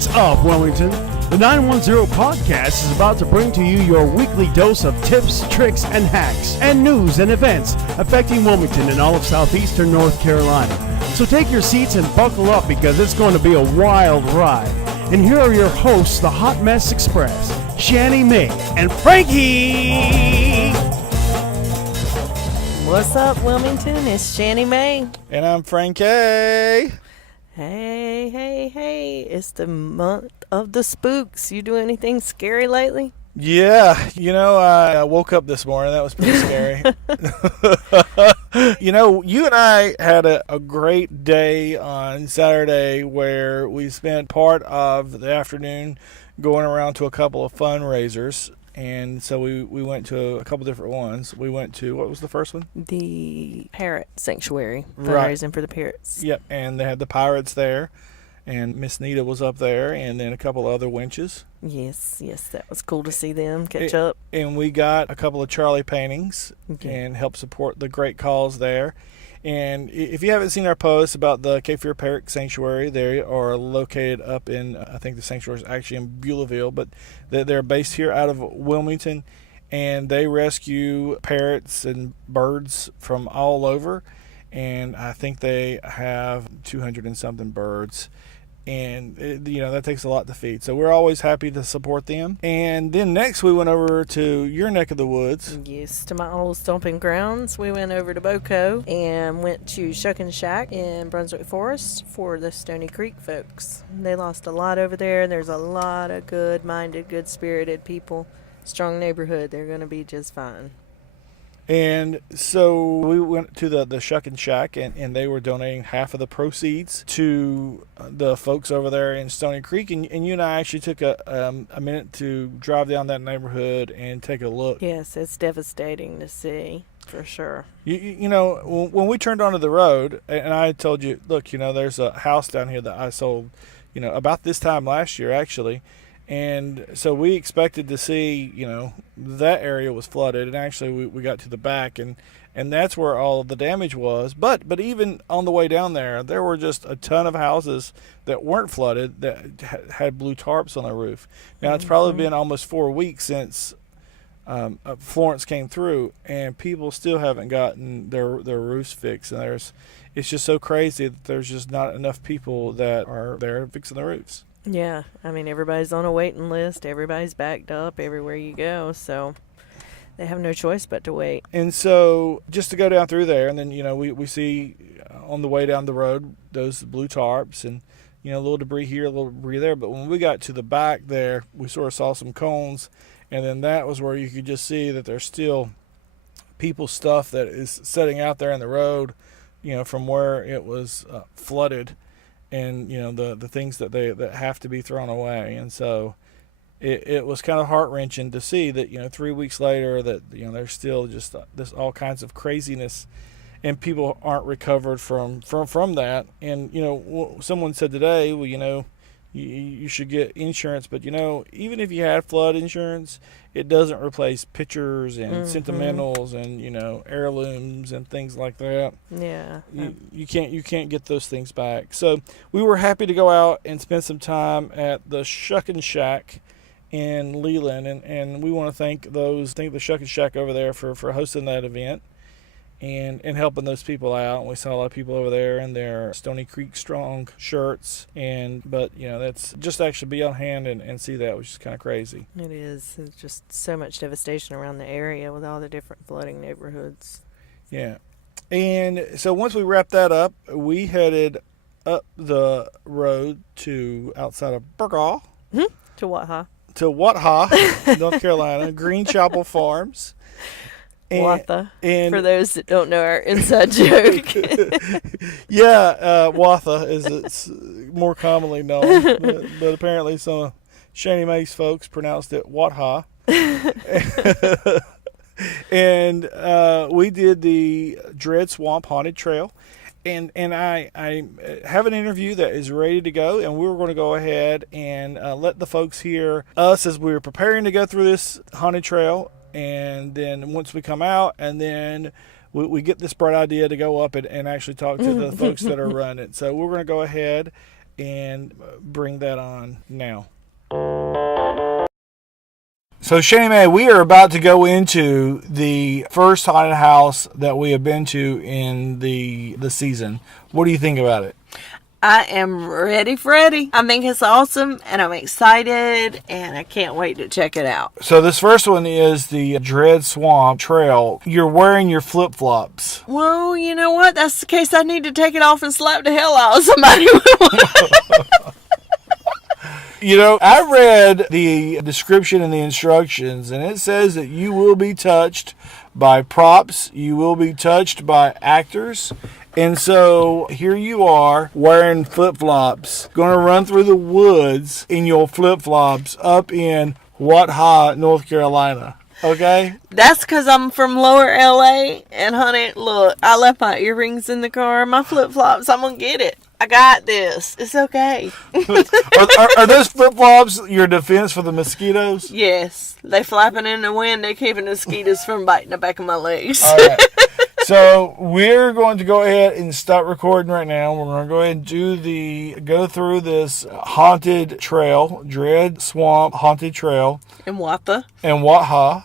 What's up, Wilmington? The 910 podcast is about to bring to you your weekly dose of tips, tricks, and hacks, and news and events affecting Wilmington and all of southeastern North Carolina. So take your seats and buckle up because it's going to be a wild ride. And here are your hosts, the Hot Mess Express, Shanny Mae and Frankie! What's up, Wilmington? It's Shanny Mae. And I'm Frankie. Hey. It's the month of the spooks. You do anything scary lately? Yeah, I woke up this morning. That was pretty scary. You and I had a great day on Saturday where we spent part of the afternoon going around to a couple of fundraisers. And so we went to a couple different ones. We went to, what was the first one? The Parrot Sanctuary, fundraising for the parrots. Yep, and they had the pirates there, and Miss Nita was up there, and then a couple of other winches. Yes, that was cool to see them catch up. And we got a couple of Charlie paintings and helped support the great cause there. And if you haven't seen our posts about the Cape Fear Parrot Sanctuary, they are located up in, I think the sanctuary is actually in Beulahville, but they're based here out of Wilmington, and they rescue parrots and birds from all over. And I think they have 200 and something birds. And, that takes a lot to feed. So we're always happy to support them. And then next we went over to your neck of the woods. Yes, to my old stomping grounds. We went over to Boco and went to Shuck and Shack in Brunswick Forest for the Stoney Creek folks. They lost a lot over there. There's a lot of good-minded, good-spirited people. Strong neighborhood. They're going to be just fine. And so we went to the Shuck and Shack, and they were donating half of the proceeds to the folks over there in Stoney Creek. And you and I actually took a minute to drive down that neighborhood and take a look. Yes, it's devastating to see, for sure. When we turned onto the road, and I told you, look, there's a house down here that I sold, about this time last year, actually. And so we expected to see, that area was flooded. And actually we got to the back and that's where all of the damage was. But even on the way down there were just a ton of houses that weren't flooded that had blue tarps on their roof. Now, it's probably been almost 4 weeks since Florence came through, and people still haven't gotten their roofs fixed. And it's just so crazy that there's just not enough people that are there fixing the roofs. Yeah, everybody's on a waiting list. Everybody's backed up everywhere you go, so they have no choice but to wait. And so just to go down through there, and then, we see on the way down the road those blue tarps and, a little debris here, a little debris there. But when we got to the back there, we sort of saw some cones, and then that was where you could just see that there's still people's stuff that is sitting out there in the road, from where it was flooded. And the things that have to be thrown away. And so it was kind of heart-wrenching to see that 3 weeks later that there's still just this all kinds of craziness, and people aren't recovered from that. And someone said today, well, you should get insurance, but even if you had flood insurance, it doesn't replace pictures and sentimentals and heirlooms and things like that. Yeah, you can't get those things back. So we were happy to go out and spend some time at the Shuck and Shack in Leland, and we want to thank the Shuck and Shack over there for hosting that event and helping those people out. And we saw a lot of people over there in their Stoney Creek Strong shirts. But that's just actually be on hand and see that, which is kind of crazy. It is. It's just so much devastation around the area with all the different flooding neighborhoods. Yeah. And so once we wrapped that up, we headed up the road to outside of Burgaw. To Watha. To Watha, North Carolina, Green Chapel Farms. Watha, for those that don't know our inside joke. Yeah, Watha is it's more commonly known, but apparently some of Shanny Mae's folks pronounced it Watha. And we did the Dread Swamp Haunted Trail. And I have an interview that is ready to go, and we were going to go ahead and let the folks hear us as we were preparing to go through this haunted trail. And then once we come out, and then we get this bright idea to go up and actually talk to the folks that are running. So we're going to go ahead and bring that on now. So, Shanny Mae, we are about to go into the first haunted house that we have been to in the season. What do you think about it? I am ready, Freddy. I think it's awesome, and I'm excited, and I can't wait to check it out. So this first one is the Dread Swamp Trail. You're wearing your flip-flops. Well, you know what? That's the case. I need to take it off and slap the hell out of somebody. You know, I read the description and the instructions, and it says that you will be touched by props. You will be touched by actors. And so here you are wearing flip-flops, going to run through the woods in your flip-flops up in Watha, North Carolina. Okay? That's because I'm from lower LA. And honey, look, I left my earrings in the car, my flip-flops. I'm going to get it. I got this. It's okay. are those flip-flops your defense for the mosquitoes? Yes. They flapping in the wind. They're keeping the mosquitoes from biting the back of my legs. All right. So we're going to go ahead and start recording right now. We're going to go ahead and go through this haunted trail, Dread Swamp Haunted Trail. In Watha. In Watha,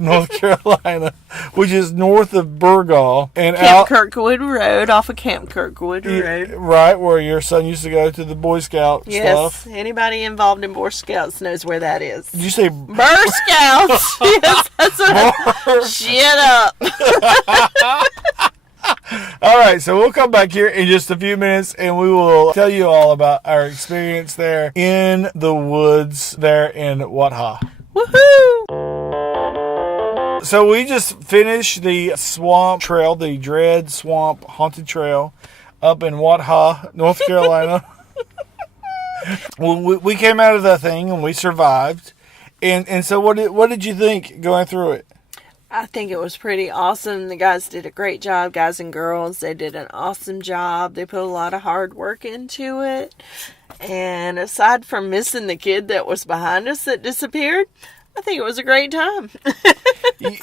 North Carolina, which is north of Burgaw. And Camp Kirkwood Road, off of Camp Kirkwood Road. Right, where your son used to go to the Boy Scout stuff. Yes, anybody involved in Boy Scouts knows where that is. Did you say Burr Scouts? Yes, that's what Shut up. All right, so we'll come back here in just a few minutes, and we will tell you all about our experience there in the woods there in Watha. Woohoo! So we just finished the swamp trail, the Dread Swamp Haunted Trail up in Watha, North Carolina. Well, we came out of that thing, and we survived. And so what did you think going through it? I think it was pretty awesome. The guys did a great job, guys and girls. They did an awesome job. They put a lot of hard work into it. And aside from missing the kid that was behind us that disappeared, I think it was a great time.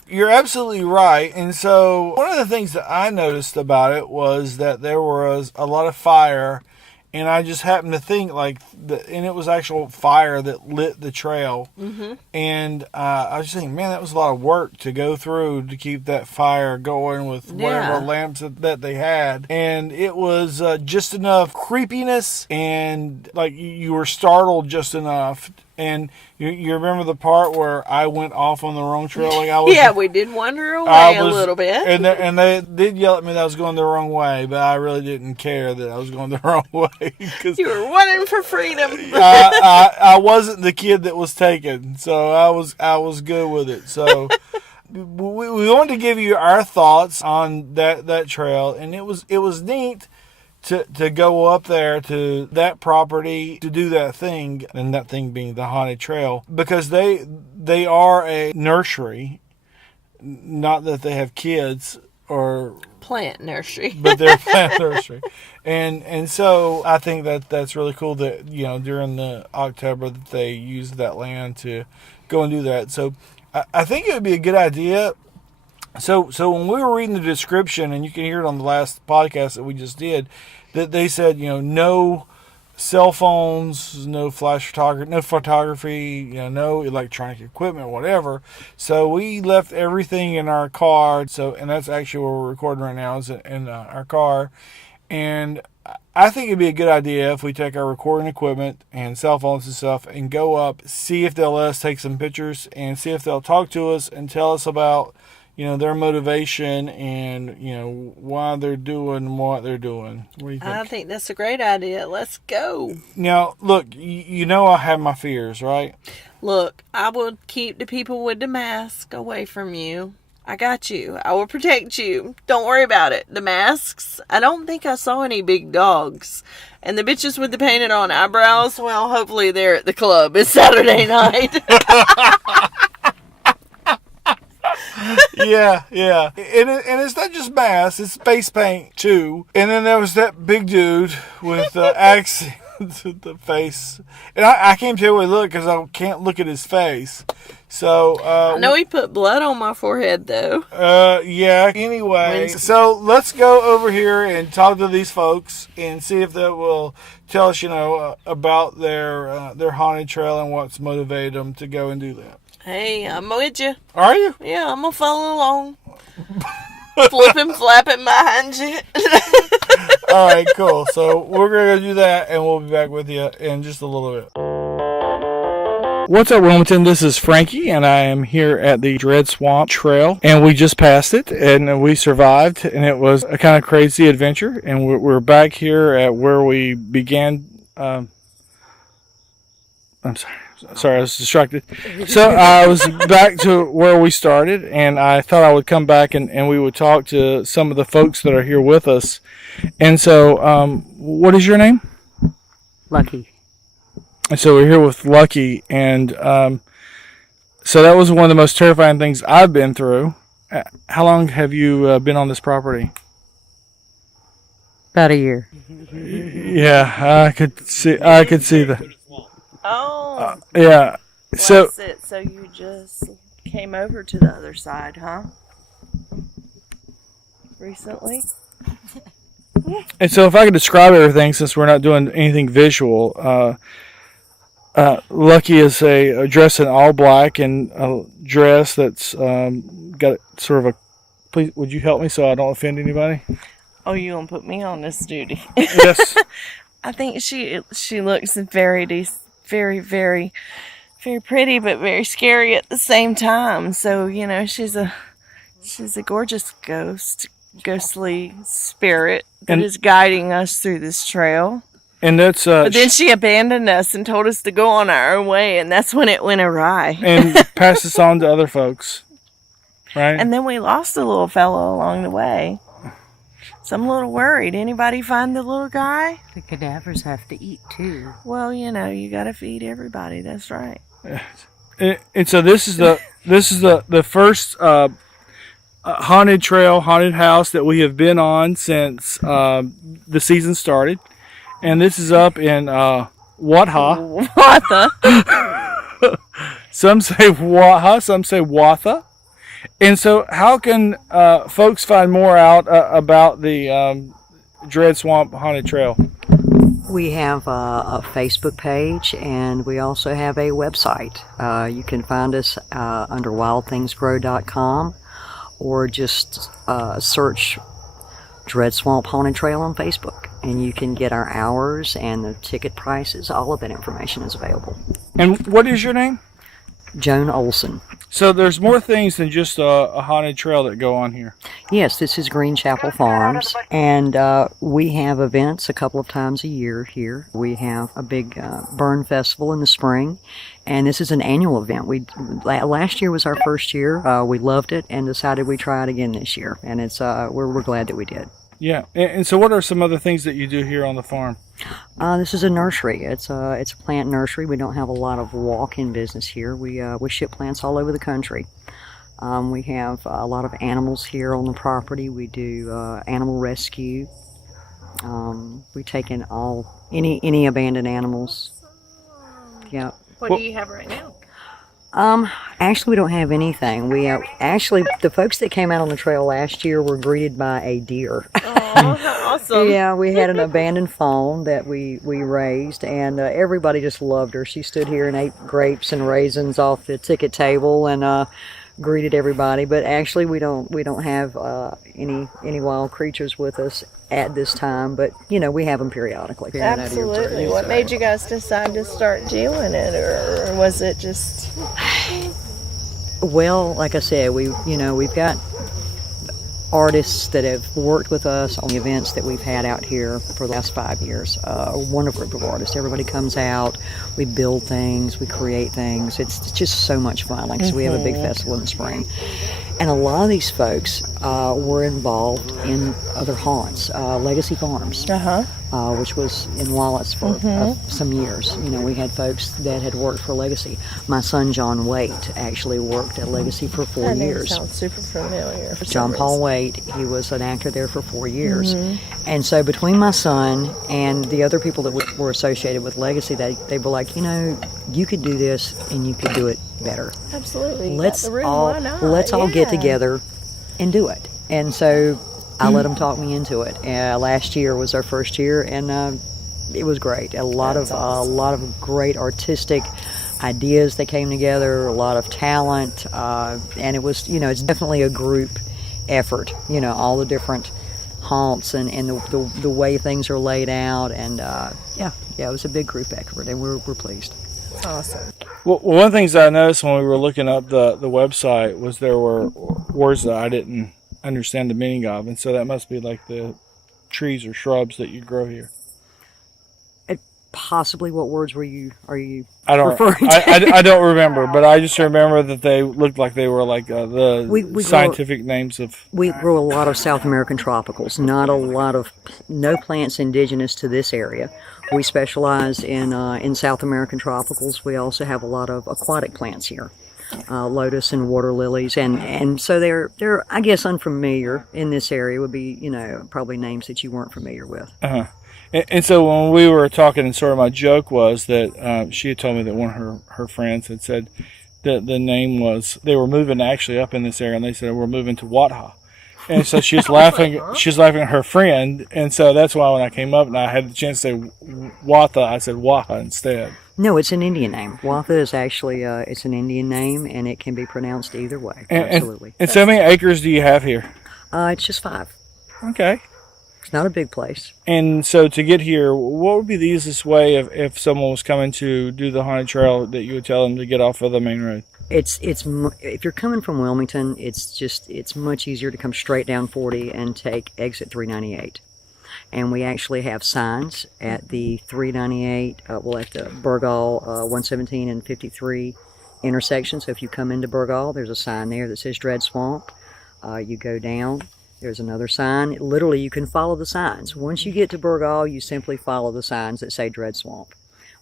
You're absolutely right. And so one of the things that I noticed about it was that there was a lot of fire. And I just happened to think and it was actual fire that lit the trail. Mm-hmm. And I was just thinking, man, that was a lot of work to go through to keep that fire going with whatever lamps that they had. And it was just enough creepiness and you were startled just enough. And you remember the part where I went off on the wrong trail? Yeah, we did wander away a little bit. And they did yell at me that I was going the wrong way, but I really didn't care that I was going the wrong way. Cause you were running for freedom. I wasn't the kid that was taken, so I was good with it. So we wanted to give you our thoughts on that trail, and it was neat to go up there to that property to do that thing, and that thing being the haunted trail, because they are a nursery, not that they have kids or plant nursery, but they're a plant nursery, and so I think that's really cool that during the October that they use that land to go and do that. So I think it would be a good idea. So when we were reading the description, and you can hear it on the last podcast that we just did, that they said, no cell phones, no photography, no electronic equipment, whatever. So we left everything in our car. And that's actually where we're recording right now, is in our car. And I think it'd be a good idea if we take our recording equipment and cell phones and stuff and go up, see if they'll let us take some pictures, and see if they'll talk to us and tell us about their motivation and, why they're doing what they're doing. What do you think? I think that's a great idea. Let's go. Now, look, I have my fears, right? Look, I will keep the people with the mask away from you. I got you. I will protect you. Don't worry about it. The masks, I don't think I saw any big dogs. And the bitches with the painted on eyebrows, well, hopefully they're at the club. It's Saturday night. Yeah. And it's not just masks, it's face paint too. And then there was that big dude with axe the face, and I can't tell where he looked because I can't look at his face. So I know he put blood on my forehead though. Yeah. Anyway, so let's go over here and talk to these folks and see if they will tell us, about their haunted trail and what's motivated them to go and do that. Hey, I'm with you. Are you? Yeah, I'm gonna follow along. Flipping, flapping behind you. All right, cool. So we're going to go do that, and we'll be back with you in just a little bit. What's up, Wilmington? This is Frankie, and I am here at the Dread Swamp Trail, and we just passed it, and we survived, and it was a kind of crazy adventure, and we're back here at where we began. I'm sorry, I was distracted. So I was back to where we started, and I thought I would come back and we would talk to some of the folks that are here with us. And so, what is your name? Lucky. And so we're here with Lucky, and so that was one of the most terrifying things I've been through. How long have you been on this property? About a year. Yeah, I could see that. Oh. Yeah. So That's it. So you just came over to the other side, huh? Recently? And so if I could describe everything, since we're not doing anything visual, Lucky is dressed in all black and a dress that's got sort of a. Please, would you help me so I don't offend anybody? Oh, you gonna put me on this duty? Yes. I think she looks very decent. Very, very, very pretty, but very scary at the same time. So, she's a gorgeous ghostly spirit that is guiding us through this trail. And that's but then she abandoned us and told us to go on our own way, and that's when it went awry. And passed this on to other folks, right? And then we lost a little fellow along the way. So I'm a little worried. Anybody find the little guy? The cadavers have to eat too. Well, you got to feed everybody. That's right. And so this is the first haunted trail, haunted house that we have been on since the season started, and this is up in Watha. Watha. Some say Watha, some say Watha. And so how can folks find more out about the Dread Swamp Haunted Trail? We have a Facebook page, and we also have a website. You can find us under wildthingsgrow.com, or just search Dread Swamp Haunted Trail on Facebook, and you can get our hours and the ticket prices. All of that information is available. And what is your name? Joan Olson. So there's more things than just a haunted trail that go on here. Yes, this is Green Chapel Farms, and we have events a couple of times a year here. We have a big burn festival in the spring, and this is an annual event. Last year was our first year. We loved it and decided we'd try it again this year, and it's we're glad that we did. Yeah, and so what are some other things that you do here on the farm? This is a nursery. It's a plant nursery. We don't have a lot of walk-in business here. We ship plants all over the country. We have a lot of animals here on the property. We do animal rescue. We take in any abandoned animals. Yeah. What do you have right now? Actually, we don't have anything. We actually, the folks that came out on the trail last year were greeted by a deer. Oh, how awesome! Yeah, we had an abandoned fawn that we raised, and everybody just loved her. She stood here and ate grapes and raisins off the ticket table and greeted everybody. But actually, we don't have any wild creatures with us at this time. But we have them periodically. Absolutely. What made you guys decide to start doing it, or was it just? Well, like I said, we've got artists that have worked with us on the events that we've had out here for the last 5 years. A wonderful group of artists. Everybody comes out, we build things, we create things. It's just so much fun. Like I said, we have a big festival in the spring. And a lot of these folks were involved in other haunts, Legacy Farms, which was in Wallace for some years. You know, we had folks that had worked for Legacy. My son John Waite actually worked at Legacy for 4 years. That sounds super familiar. John Paul Waite, he was an actor there for 4 years. And so between my son and the other people that were associated with Legacy, they were like, you know, you could do this and you could do it better. Absolutely. Let's all get together and do it. And so I let them talk me into it. Last year was our first year, and it was great. A lot of great artistic ideas that came together, a lot of talent, and it was, you know, it's definitely a group effort. You know, all the different haunts and the way things are laid out, and yeah, it was a big group effort, and we're pleased. Awesome. Well, one of the things I noticed when we were looking up the website was there were words that I didn't understand the meaning of, and so that must be like the trees or shrubs that you grow here. Possibly, what words are you I don't referring to? I don't remember, but I just remember that they looked like they were like the scientific names of. We grow a lot of South American tropicals. No plants indigenous to this area. We specialize in South American tropicals. We also have a lot of aquatic plants here, lotus and water lilies, and so they're I guess unfamiliar in this area. Would be, you know, probably names that you weren't familiar with. And so when we were talking, and sort of my joke was that she had told me that one of her friends had said that the name was, they were moving actually up in this area, and they said, we're moving to Watha. And so she was laughing. She was laughing at her friend, and so that's why when I came up and I had the chance to say Watha, I said Watha instead. No, it's an Indian name. Watha is actually it's an Indian name, and it can be pronounced either way. Absolutely. And so how many acres do you have here? It's just 5. Okay. It's not a big place. And so to get here, what would be the easiest way if someone was coming to do the haunted trail that you would tell them to get off of the main road? It's if you're coming from Wilmington, it's much easier to come straight down 40 and take exit 398. And we actually have signs at the 398, at the Burgall 117 and 53 intersection. So if you come into Burgall, there's a sign there that says Dread Swamp. You go down. There's another sign. Literally, you can follow the signs. Once you get to Burgall, you simply follow the signs that say Dread Swamp.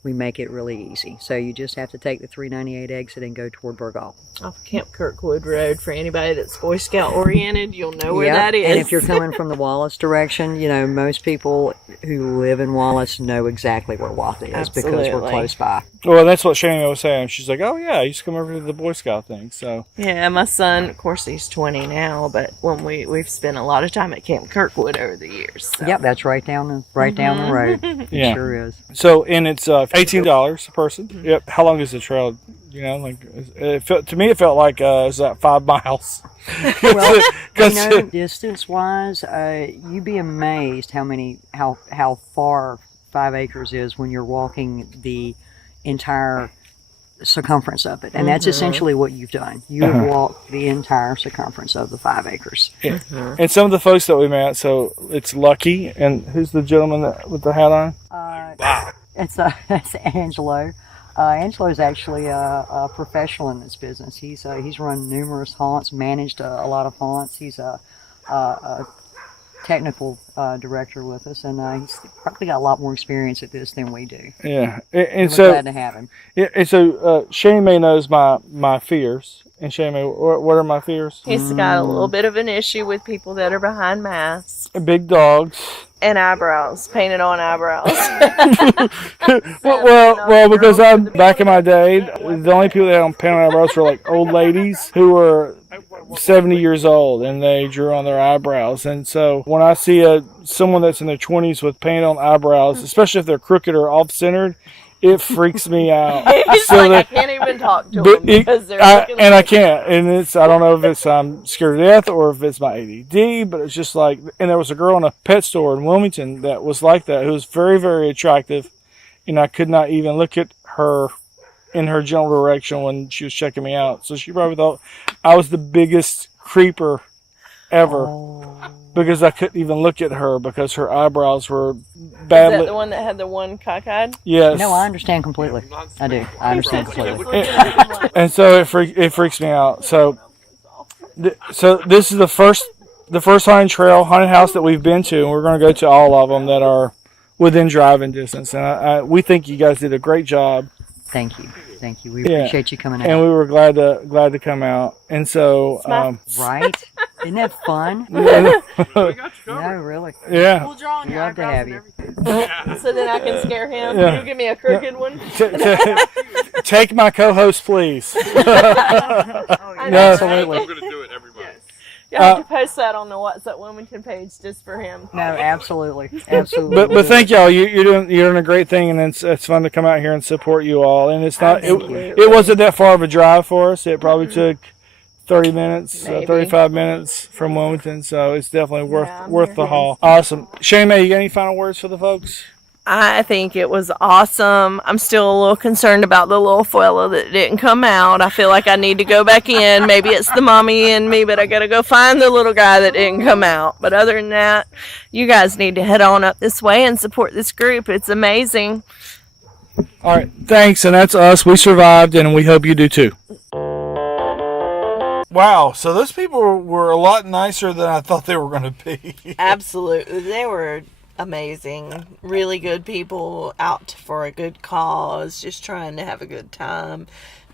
We make it really easy. So you just have to take the 398 exit and go toward Burgall. Off Camp Kirkwood Road. For anybody that's Boy Scout oriented, you'll know where that is. And if you're coming from the Wallace direction, you know, most people who live in Wallace know exactly where Watha is because we're close by. Well, that's what Shanny was saying. She's like, oh, yeah, I used to come over to the Boy Scout thing. So yeah, my son, of course, he's 20 now, but when we've spent a lot of time at Camp Kirkwood over the years. So. Yep, that's right down the road. It sure is. So, and it's $18 a person. Yep. How long is the trail? You know, like to me, it felt like it was about 5 miles. Well, you know, distance-wise, you'd be amazed how far 5 acres is when you're walking the entire circumference of it, and that's essentially what you've done. You have walked the entire circumference of the 5 acres. And some of the folks that we met, so it's Lucky, and who's the gentleman with the hat on? It's Angelo. Angelo is actually a professional in this business. He's run numerous haunts, managed a lot of haunts. He's a technical director with us, and he's probably got a lot more experience at this than we do. Yeah, and so we're glad to have him. Yeah, and so Shanny Mae knows my fears. And Shanny Mae, what are my fears? He's got a little bit of an issue with people that are behind masks. Big dogs. And eyebrows, painted on eyebrows. well, because I'm back in my day, the only people that had painted on eyebrows were like old ladies who were 70 years old, and they drew on their eyebrows. And so when I see someone that's in their 20s with paint on eyebrows, especially if they're crooked or off-centered, it freaks me out. He's so I can't even talk to them because they're looking and I can't. And I don't know if it's I'm scared to death or if it's my ADD, but it's just like, and there was a girl in a pet store in Wilmington that was like that, who was very, very attractive, and I could not even look at her in her general direction when she was checking me out. So she probably thought I was the biggest creeper ever. Because I couldn't even look at her because her eyebrows were badly. Is that the one that had the one cockeyed? Yes. No, I understand completely. I do. I understand completely. And so it freaks me out. So this is the first the first haunted house that we've been to, and we're going to go to all of them that are within driving distance. And we think you guys did a great job. Thank you. We appreciate you coming out. And we were glad to come out. And so, right? Isn't that fun? yeah. No, really. Yeah. We'll draw on your Love to eyebrows have and you. everything. So then I can scare him. Yeah. You give me a crooked one. Take my co-host, please. I know, Absolutely. right? We're going to do it, everybody. You have to post that on the What's Up Wilmington page just for him. No, absolutely. But thank y'all. You're doing a great thing, and it's fun to come out here and support you all. And it's not it wasn't that far of a drive for us. It probably took 30 minutes, 35 minutes from Wilmington. So it's definitely worth the haul. Awesome. Shanny Mae, you got any final words for the folks? I think it was awesome. I'm still a little concerned about the little fella that didn't come out. I feel like I need to go back in. Maybe it's the mommy in me, but I got to go find the little guy that didn't come out. But other than that, you guys need to head on up this way and support this group. It's amazing. All right. Thanks. And that's us. We survived, and we hope you do too. Wow. So those people were a lot nicer than I thought they were going to be. Absolutely. They were amazing, really good people out for a good cause, just trying to have a good time,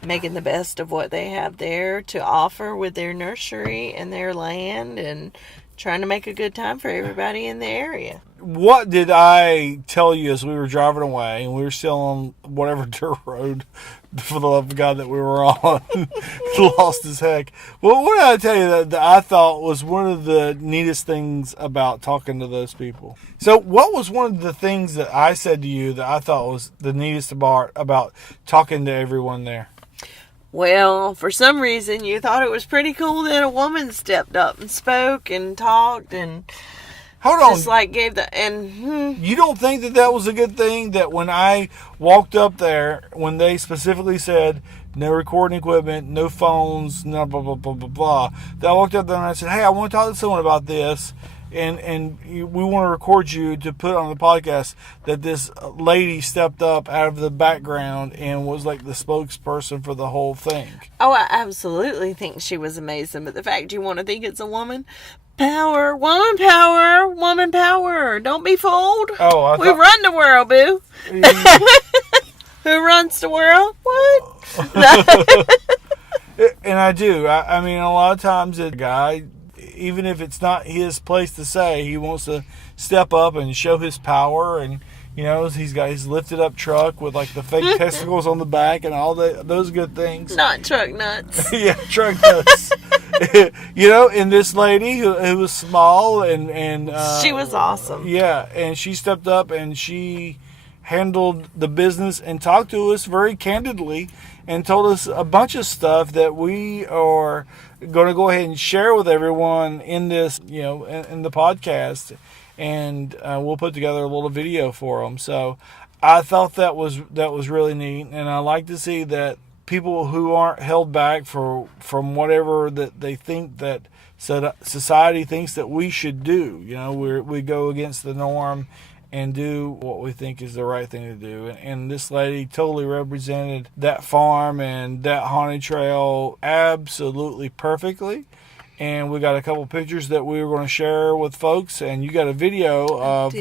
making the best of what they have there to offer with their nursery and their land, and trying to make a good time for everybody in the area. What did I tell you as we were driving away and we were still on whatever dirt road, for the love of God, that we were on? Lost as heck. Well, what did I tell you that I thought was one of the neatest things about talking to those people? So what was one of the things that I said to you that I thought was the neatest part about talking to everyone there? Well, for some reason, you thought it was pretty cool that a woman stepped up and spoke and talked and Hold on. just like gave the... and You don't think that was a good thing? That when I walked up there, when they specifically said no recording equipment, no phones, no blah, blah, blah, blah, blah, that I walked up there and I said, hey, I want to talk to someone about this. And we want to record you to put on the podcast, that this lady stepped up out of the background and was like the spokesperson for the whole thing. Oh, I absolutely think she was amazing. But the fact you want to think it's a woman... Power, woman power, woman power. Don't be fooled. Oh, We run the world, boo. Who runs the world? What? And I do. I mean, a lot of times a guy, even if it's not his place to say, he wants to step up and show his power. And, you know, he's got his lifted up truck with like the fake testicles on the back and all those good things. Not truck nuts. Yeah, truck nuts. You know, and this lady who was small and She was awesome. Yeah, and she stepped up and she handled the business and talked to us very candidly and told us a bunch of stuff that we are going to go ahead and share with everyone in this, you know, in the podcast, and we'll put together a little video for them. So I thought that was really neat, and I like to see that people who aren't held back from whatever that they think that society thinks that we should do. You know, we go against the norm and do what we think is the right thing to do. And this lady totally represented that farm and that haunted trail absolutely perfectly. And we got a couple pictures that we were going to share with folks. And you got a video of...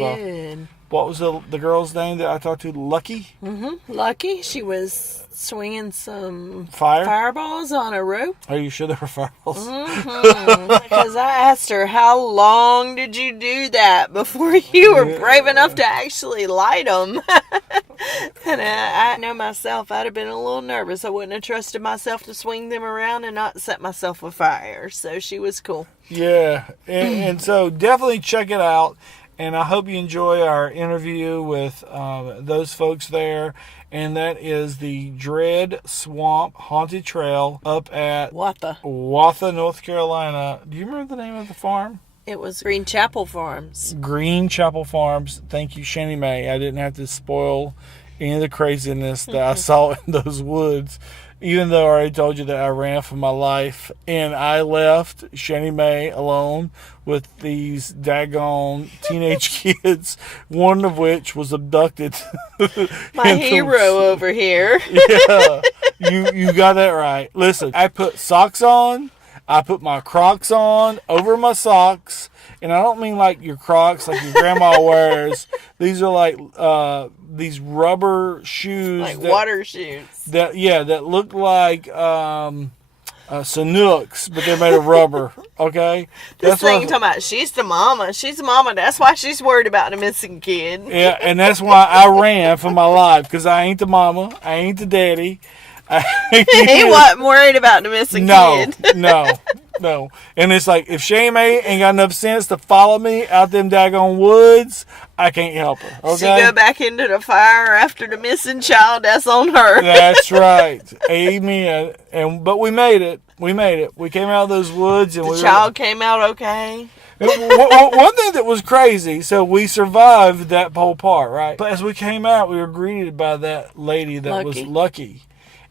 what was the girl's name that I talked to? Lucky? Mm-hmm. Lucky. She was swinging some fireballs on a rope. Are you sure they were fireballs? Mm-hmm. Because I asked her, how long did you do that before you were brave enough to actually light them? And I know myself, I'd have been a little nervous. I wouldn't have trusted myself to swing them around and not set myself afire. So she was cool. Yeah. And so definitely check it out. And I hope you enjoy our interview with those folks there. And that is the Dread Swamp Haunted Trail up at Watha, North Carolina. Do you remember the name of the farm? It was Green Chapel Farms. Green Chapel Farms. Thank you, Shanny Mae. I didn't have to spoil any of the craziness that I saw in those woods. Even though I already told you that I ran for my life, and I left Shanny Mae alone with these daggone teenage kids, one of which was abducted. My hero over here. Yeah, you got that right. Listen, I put socks on, I put my Crocs on over my socks, and I don't mean like your Crocs like your grandma wears. These are like these rubber shoes, like water shoes. That look like Sanooks, but they're made of rubber. Okay, This thing you're talking about, she's the mama. She's the mama. That's why she's worried about a missing kid. Yeah, and that's why I ran for my life, because I ain't the mama, I ain't the daddy. He wasn't worried about the missing kid. No. And it's like, if Shanny Mae ain't got enough sense to follow me out them daggone woods, I can't help her. Okay? She go back into the fire after the missing child. That's on her. That's right. Amen. But we made it. We came out of those woods, and the child came out okay. One thing that was crazy, so we survived that whole part, right? But as we came out, we were greeted by that lady that was lucky.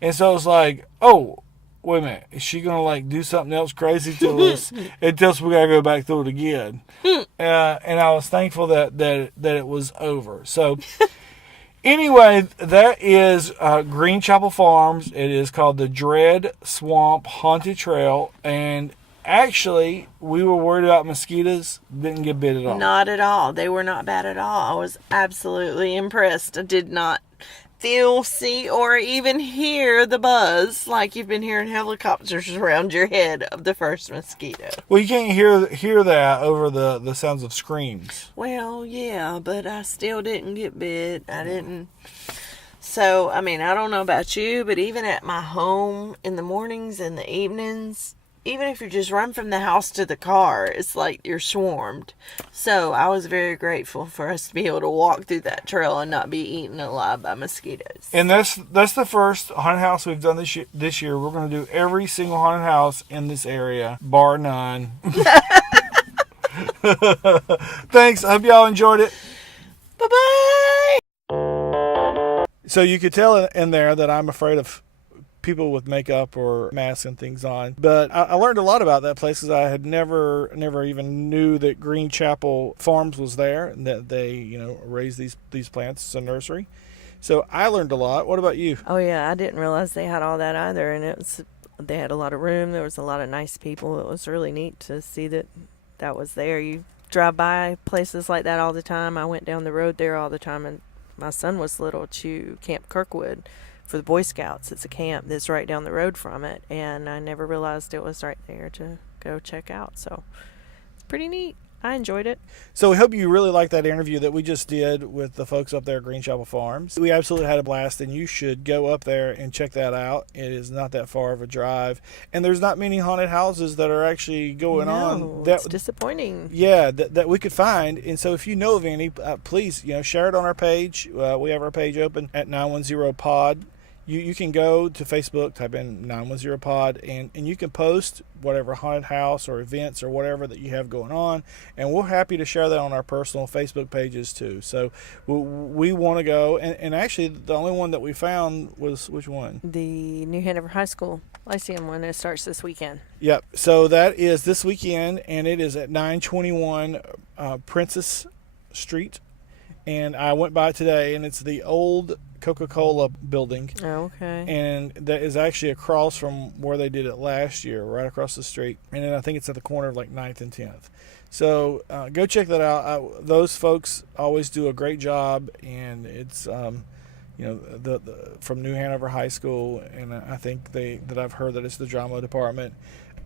And so it's like, oh, wait a minute, is she going to like do something else crazy to us until we got to go back through it again? And I was thankful that it was over. So anyway, that is Green Chapel Farms. It is called the Dread Swamp Haunted Trail. And actually, we were worried about mosquitoes. Didn't get bit at all. Not at all. They were not bad at all. I was absolutely impressed. I did not feel, see, or even hear the buzz like you've been hearing helicopters around your head of the first mosquito. Well, you can't hear that over the sounds of screams. Well, yeah, but I still didn't get bit. I didn't. So, I mean, I don't know about you, but even at my home in the mornings and the evenings, even if you just run from the house to the car, it's like you're swarmed. So I was very grateful for us to be able to walk through that trail and not be eaten alive by mosquitoes. And that's the first haunted house we've done this year. We're going to do every single haunted house in this area, bar none. Thanks. I hope y'all enjoyed it. Bye-bye. So you could tell in there that I'm afraid of people with makeup or masks and things on. But I learned a lot about that place, because I had never even knew that Green Chapel Farms was there, and that they, raise these plants. It's a nursery. So I learned a lot. What about you? Oh, yeah, I didn't realize they had all that either, and they had a lot of room. There was a lot of nice people. It was really neat to see that was there. You drive by places like that all the time. I went down the road there all the time, and my son was little to Camp Kirkwood for the Boy Scouts. It's a camp that's right down the road from it, and I never realized it was right there to go check out. So it's pretty neat. I enjoyed it. So we hope you really liked that interview that we just did with the folks up there at Green Chapel Farms. We absolutely had a blast, and you should go up there and check that out. It is not that far of a drive, and there's not many haunted houses that are actually going on. It's disappointing. Yeah, that we could find. And so if you know of any, please, share it on our page. We have our page open at 910pod. You can go to Facebook, type in 910pod, and you can post whatever haunted house or events or whatever that you have going on, and we're happy to share that on our personal Facebook pages too. So we want to go, and actually the only one that we found was, which one? The New Hanover High School Lyceum one. It starts this weekend. Yep, so that is this weekend, and it is at 921 Princess Street, and I went by today, and it's the old Coca-Cola building. Okay. And that is actually across from where they did it last year, right across the street. And then I think it's at the corner of like 9th and 10th. So go check that out. Those folks always do a great job, and it's the from New Hanover High School, and I think that I've heard that it's the drama department.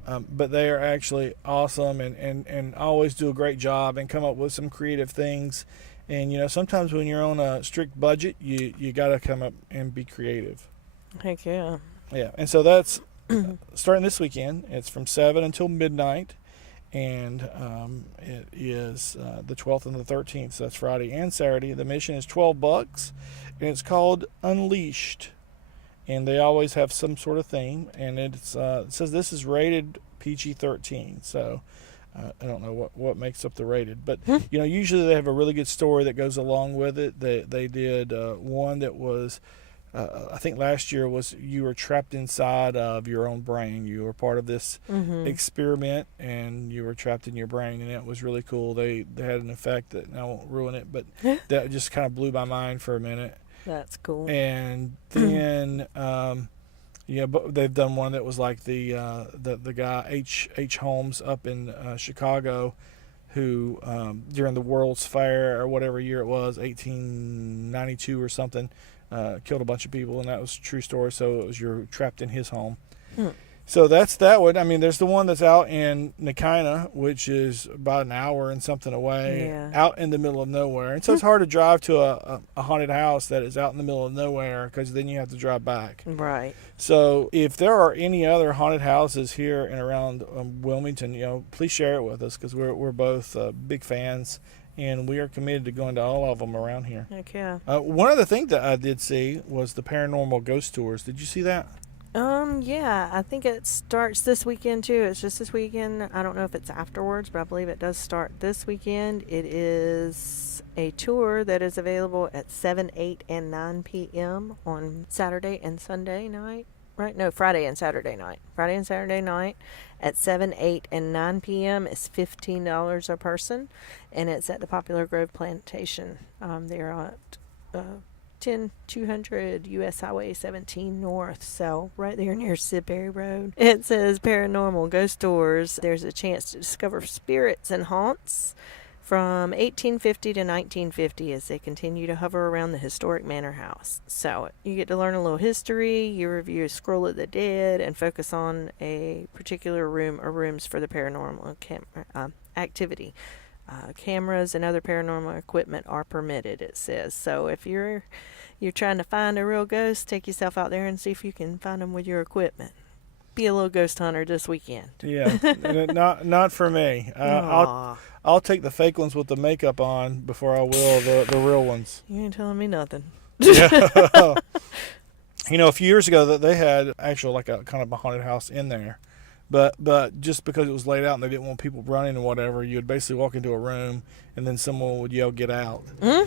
But they are actually awesome, and always do a great job and come up with some creative things. And, sometimes when you're on a strict budget, you got to come up and be creative. Heck yeah. Yeah, and so that's starting this weekend. It's from 7 until midnight, and it is the 12th and the 13th, so that's Friday and Saturday. The admission is $12, and it's called Unleashed, and they always have some sort of theme, and it says this is rated PG-13, so I don't know what makes up the rated, but usually they have a really good story that goes along with it. They did one that was, I think last year was, you were trapped inside of your own brain. You were part of this experiment, and you were trapped in your brain, and it was really cool. They had an effect that, and I won't ruin it, but that just kind of blew my mind for a minute. That's cool. And then Yeah, but they've done one that was like the guy H. Holmes up in Chicago, who during the World's Fair or whatever year it was, 1892 or something, killed a bunch of people, and that was a true story. So it was you're trapped in his home. So that's that one. I mean, there's the one that's out in Nakina, which is about an hour and something away, out in the middle of nowhere. And so it's hard to drive to a haunted house that is out in the middle of nowhere, because then you have to drive back. Right. So if there are any other haunted houses here and around Wilmington, please share it with us, because we're both big fans, and we are committed to going to all of them around here. Heck yeah. One other thing that I did see was the paranormal ghost tours. Did you see that? Yeah, I think it starts this weekend too. It's just this weekend. I don't know if it's afterwards, but I believe it does start this weekend. It is a tour that is available at 7, 8, and 9 p.m. on Saturday and Sunday night. Right? No, Friday and Saturday night. Friday and Saturday night at 7, 8, and 9 p.m. It's $15 a person, and it's at the Poplar Grove Plantation. They're at 10200 U.S. Highway 17 North, so right there near Sidbury Road. It says paranormal ghost tours. There's a chance to discover spirits and haunts from 1850 to 1950 as they continue to hover around the historic manor house. So you get to learn a little history, you review a Scroll of the Dead, and focus on a particular room or rooms for the paranormal activity. Cameras and other paranormal equipment are permitted, it says. So if you're trying to find a real ghost, take yourself out there and see if you can find them with your equipment. Be a little ghost hunter this weekend. Yeah, not for me. I'll take the fake ones with the makeup on before I will the real ones. You ain't telling me nothing. Yeah. A few years ago that they had actually like a kind of a haunted house in there. But just because it was laid out and they didn't want people running and whatever, you would basically walk into a room and then someone would yell, "Get out!"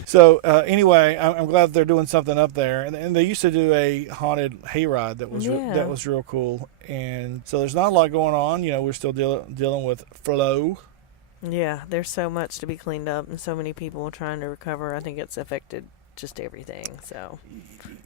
So anyway, I'm glad that they're doing something up there. And they used to do a haunted hayride that was real cool. And so there's not a lot going on. We're still dealing with flow. Yeah, there's so much to be cleaned up and so many people trying to recover. I think it's affected just everything. So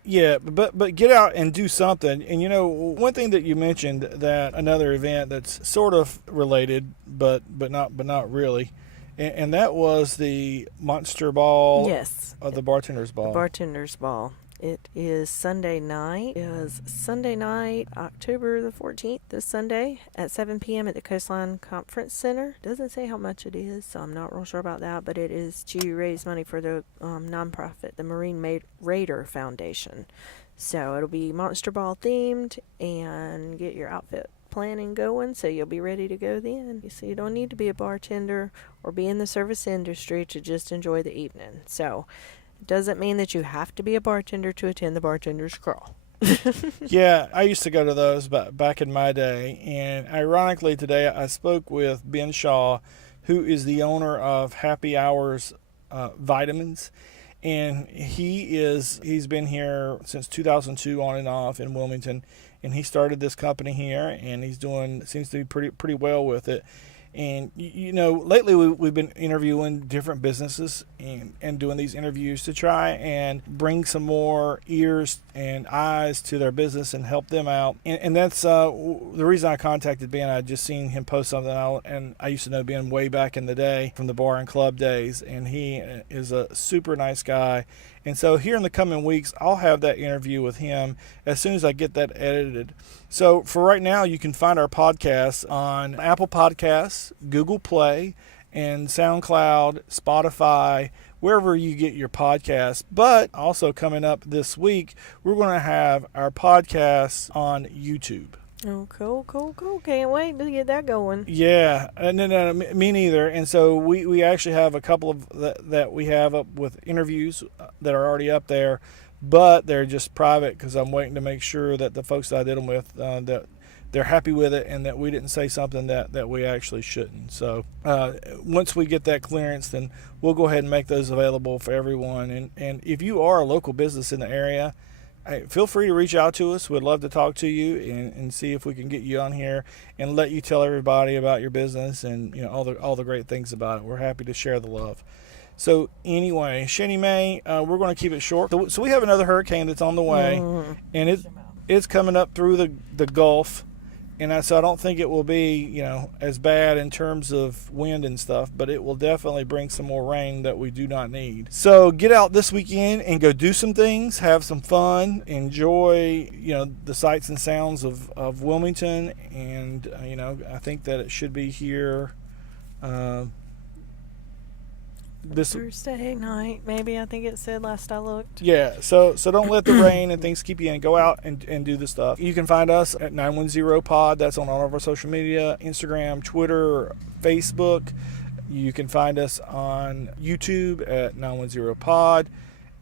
yeah, but get out and do something. And one thing that you mentioned, that another event that's sort of related but not really, and that was the Monster Ball. Yes, the Bartender's Ball. The Bartender's Ball. It is Sunday night. It is Sunday night, October the 14th, this Sunday at 7 p.m. at the Coastline Conference Center. Doesn't say how much it is, so I'm not real sure about that, but it is to raise money for the nonprofit, the Marine Raider Foundation. So it'll be Monster Ball themed, and get your outfit planning going so you'll be ready to go then. So you don't need to be a bartender or be in the service industry to just enjoy the evening. So doesn't mean that you have to be a bartender to attend the Bartender's Crawl. Yeah, I used to go to those back in my day, and ironically today I spoke with Ben Shaw, who is the owner of Happy Hours Vitamins, and he's been here since 2002 on and off in Wilmington, and he started this company here, and seems to be pretty well with it. And lately we've been interviewing different businesses and doing these interviews to try and bring some more ears and eyes to their business and help them out. And that's the reason I contacted Ben. I'd just seen him post something out, and I used to know Ben way back in the day from the bar and club days, and he is a super nice guy. And so here in the coming weeks, I'll have that interview with him as soon as I get that edited. So for right now, you can find our podcast on Apple Podcasts, Google Play, and SoundCloud, Spotify, wherever you get your podcasts. But also coming up this week, we're going to have our podcasts on YouTube. Oh, cool. Can't wait to get that going. Yeah, no, me neither. And so we actually have a couple of that we have up with interviews that are already up there, but they're just private because I'm waiting to make sure that the folks that I did them with, that they're happy with it and that we didn't say something that we actually shouldn't. So once we get that clearance, then we'll go ahead and make those available for everyone. And if you are a local business in the area, hey, feel free to reach out to us. We'd love to talk to you and see if we can get you on here and let you tell everybody about your business and all the great things about it. We're happy to share the love. So anyway, Shanny Mae, we're going to keep it short. So we have another hurricane that's on the way, and it's coming up through the Gulf. And so I don't think it will be, as bad in terms of wind and stuff, but it will definitely bring some more rain that we do not need. So get out this weekend and go do some things, have some fun, enjoy, the sights and sounds of Wilmington. And, I think that it should be here this Thursday night, maybe. I think it said last I looked. Yeah, so don't let the rain and things keep you in. Go out and do the stuff. You can find us at 910 Pod. That's on all of our social media, Instagram, Twitter, Facebook. You can find us on YouTube at 910 Pod,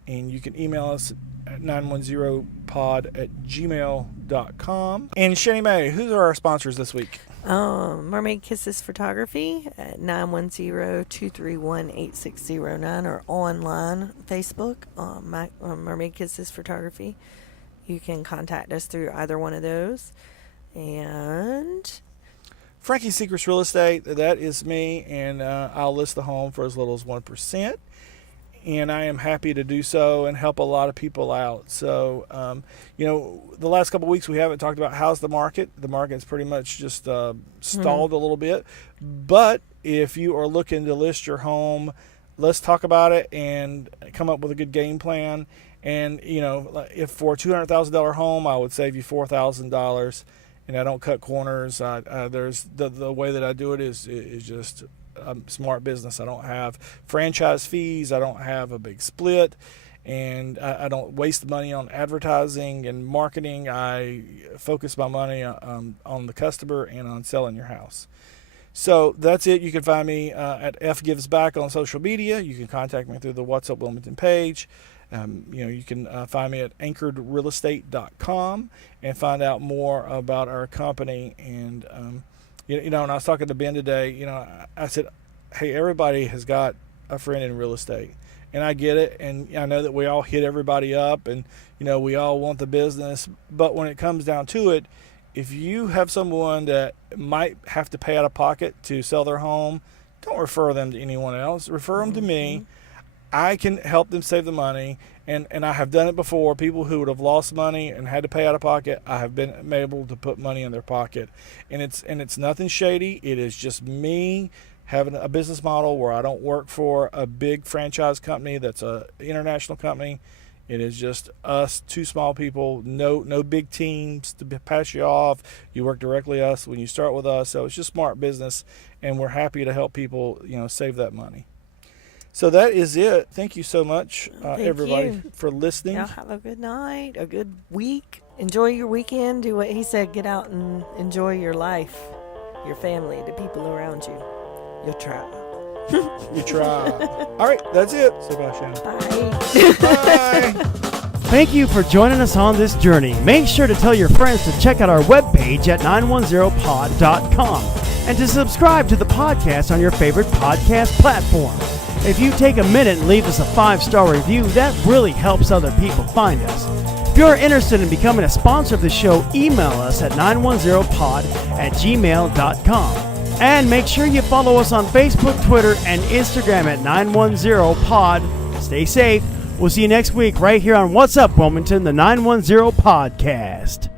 and you can email us at 910pod@gmail.com. And Shanny Mae, who are our sponsors this week? Mermaid Kisses Photography at 910-231-8609 or online Facebook, Mermaid Kisses Photography. You can contact us through either one of those. And Frankie's Secrets Real Estate, that is me, and I'll list the home for as little as 1%. And I am happy to do so and help a lot of people out. So, the last couple of weeks we haven't talked about how's the market. The market's pretty much just stalled a little bit. But if you are looking to list your home, let's talk about it and come up with a good game plan. And, if for a $200,000 home, I would save you $4,000. And I don't cut corners. There's the way that I do it is just smart business. I don't have franchise fees. I don't have a big split, and I don't waste money on advertising and marketing. I focus my money on the customer and on selling your house. So that's it. You can find me at F Gives Back on social media. You can contact me through the What's Up Wilmington page. You can find me at anchoredrealestate.com and find out more about our company. And when I was talking to Ben today, I said, hey, everybody has got a friend in real estate. And I get it. And I know that we all hit everybody up and, we all want the business. But when it comes down to it, if you have someone that might have to pay out of pocket to sell their home, don't refer them to anyone else. Refer them to me. I can help them save the money, and I have done it before. People who would have lost money and had to pay out of pocket, I have been able to put money in their pocket, and it's nothing shady. It is just me having a business model where I don't work for a big franchise company that's a international company. It is just us, two small people, no big teams to pass you off. You work directly us when you start with us, so it's just smart business, and we're happy to help people, save that money. So that is it. Thank you so much, everybody, for listening. Y'all have a good night, a good week. Enjoy your weekend. Do what he said. Get out and enjoy your life, your family, the people around you. You'll try. You try. All right, that's it. Say bye, Shannon. Bye. Bye. Thank you for joining us on this journey. Make sure to tell your friends to check out our webpage at 910pod.com and to subscribe to the podcast on your favorite podcast platform. If you take a minute and leave us a 5-star review, that really helps other people find us. If you're interested in becoming a sponsor of the show, email us at 910pod@gmail.com. And make sure you follow us on Facebook, Twitter, and Instagram at 910pod. Stay safe. We'll see you next week right here on What's Up Wilmington, the 910 Podcast.